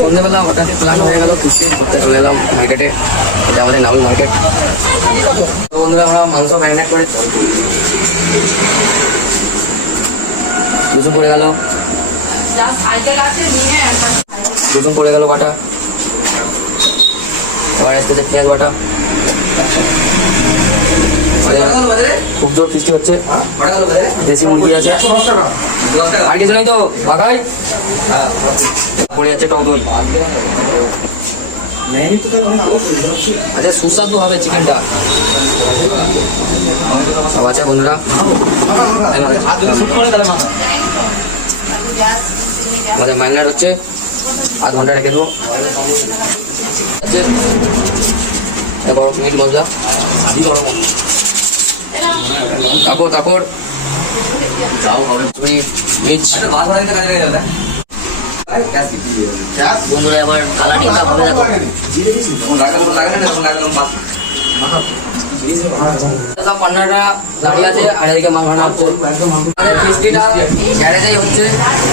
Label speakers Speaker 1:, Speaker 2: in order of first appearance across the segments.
Speaker 1: সন্ধ্যেবেলা হঠাৎ প্ল্যান হয়ে গেল ফিস্টি করতে চলে এলাম মার্কেটে এটা আমাদের নামি মার্কেট তো বন্ধুরা আমরা মাংস ম্যারিনেট করে। রসুন পড়ে গেল। রসুন পড়ে গেল বাটা। এবার আসতেছে পেঁয়াজ বাটা। খুব জোর ফিস্টি হচ্ছে। দেশি মুরগি আছে। আর কিছু নেই তো বাঘাই। পড়ে যাচ্ছে টক দই আচ্ছা সুস্বাদু হবে চিকেনটা। সব আছে বন্ধুরা। আমাদের ম্যারিনেট হচ্ছে আধ ঘণ্টা রেখে দেবো। আছে। এবার মিট মশলা। তারপর তারপর। মির্চ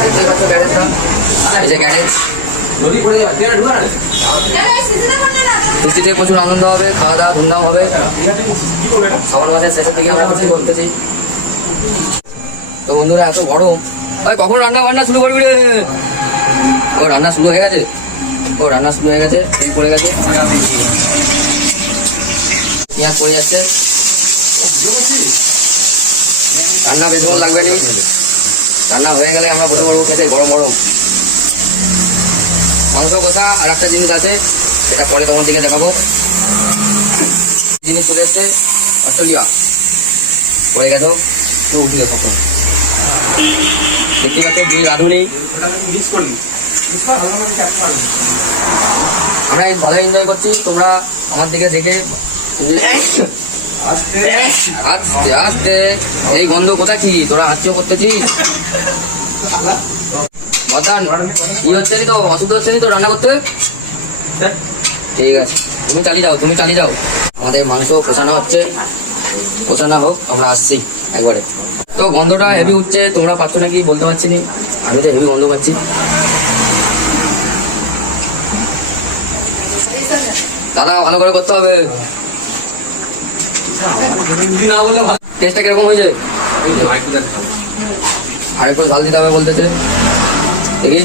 Speaker 1: পাচ্ছ গ্যারেজটা। গ্যারেজ। ফিস্টিতে প্রচুর আনন্দ হবে খাওয়া দাওয়া ধুমধাম হবে। শ্রাবণ মাসের শেষের দিকে আমরা কিছু করতেছি তো বন্ধুরা, এত গরম। কখন রান্না বান্না শুরু করবি রে? ও রান্না শুরু হয়ে গেছে? ও রান্না শুরু হয়ে গেছে, তেল পড়ে গেছে। পেঁয়াজ পড়ে যাচ্ছে। রান্না বেশ ভালো লাগবে রান্না হয়ে গেলে আমরা বসে পড়ব খেতে, গরম গরম। মাংস কষা আর একটা জিনিস আছে, সেটা পরে তোমার দিকে দেখাবো। জিনিস চলে এসছে, অস্ট্রেলিয়া। পড়ে গেছো তো উঠে গেছো। দেখতে দুই রাঁধুনি আমরা ভালো এনজয় করছি। তোমরা আমার দিকে দেখে এই গন্ধ কোথা কি? তোরা হাস্য করতেছিস ই হচ্ছে তো? হচ্ছে তো রান্না করতে? ঠিক আছে। তুমি চালিয়ে যাও, তুমি চালিয়ে যাও। আমাদের মাংস কষানো হচ্ছে। কষানো হোক, আমরা আসছি। একবারে। তো গন্ধটা হেভি উঠছে তোমরা পাচ্ছ নাকি বলতে পারছি নি? আমি তো হেভি গন্ধ পাচ্ছি। দাদা ভালো করে করতে হবে। টেস্টটা কীরকম হয়েছে? আর একটু ঝাল দিতে হবে বলতেছে। দেখি।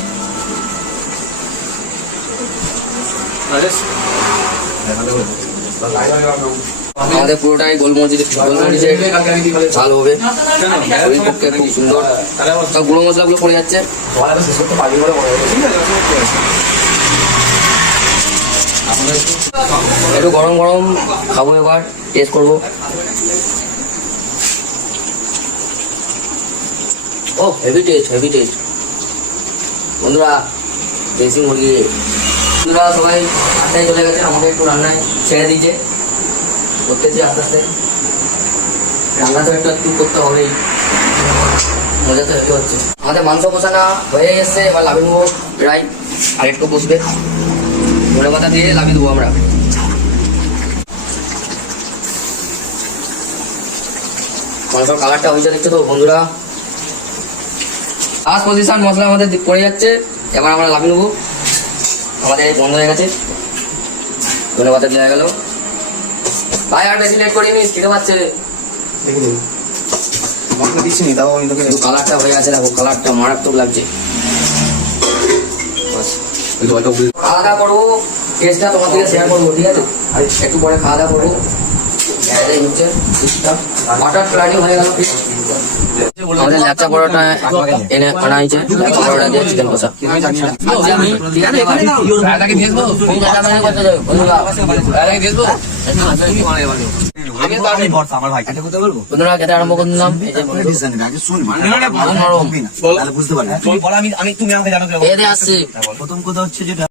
Speaker 1: আমাদের পুরোটাই গোলমরিচ গোলমরিচের ঝাল হবে। শরীর পক্ষে খুব সুন্দর। সব গুঁড়ো মশলাগুলো পড়ে যাচ্ছে। একটু গরম গরম খাব এবার টেস্ট করব। ও হেভি টেস্ট হেভি টেস্ট বন্ধুরা, দেশি মুরগি। বন্ধুরা, সবাই আটটায় চলে গেছে আমাকে একটু রান্নায় ছেড়ে দিয়েছে। করতেছি আস্তে আস্তে। রান্না তো একটু একটু করতে হবেই। মজা তো হেভি হচ্ছে। আমাদের মাংস কষানা হয়ে এসছে এবার লাভি নেব প্রায় আর একটু বসবে ধনে পাতা দিয়ে লাভি দেবো আমরা। মাংসর কালারটা হয়েছে, দেখছ তো, বন্ধুরা? ফার্স্ট পজিশন মশলা আমাদের পড়ে যাচ্ছে। এবার আমরা লাভি নেব আমাদের বন্ধ হয়ে গেছে। ধনে দেওয়া গেল। ভাই আর বেশি লেট করিনি খেতে পাচ্ছে।
Speaker 2: মশলা দিচ্ছি নি তাও আমি তোকে
Speaker 1: কালারটা হয়ে গেছে দেখো কালারটা মারাত্মক লাগছে। খাওয়া দাওয়া করব টেস্টটা তোমার থেকে শেয়ার করব ঠিক আছে? একটু পরে খাওয়া দাওয়া করব হচ্ছে হঠাৎ প্ল্যানিং হয়ে গেল। আমাদের ল্যাপচা পরোটা এনে আনা হয়েছে। ল্যাপচা পরোটা দিয়ে চিকেন কষা। বন্ধুরা খেতে আরম্ভ এতে আসছে।
Speaker 2: প্রথম কথা হচ্ছে যেটা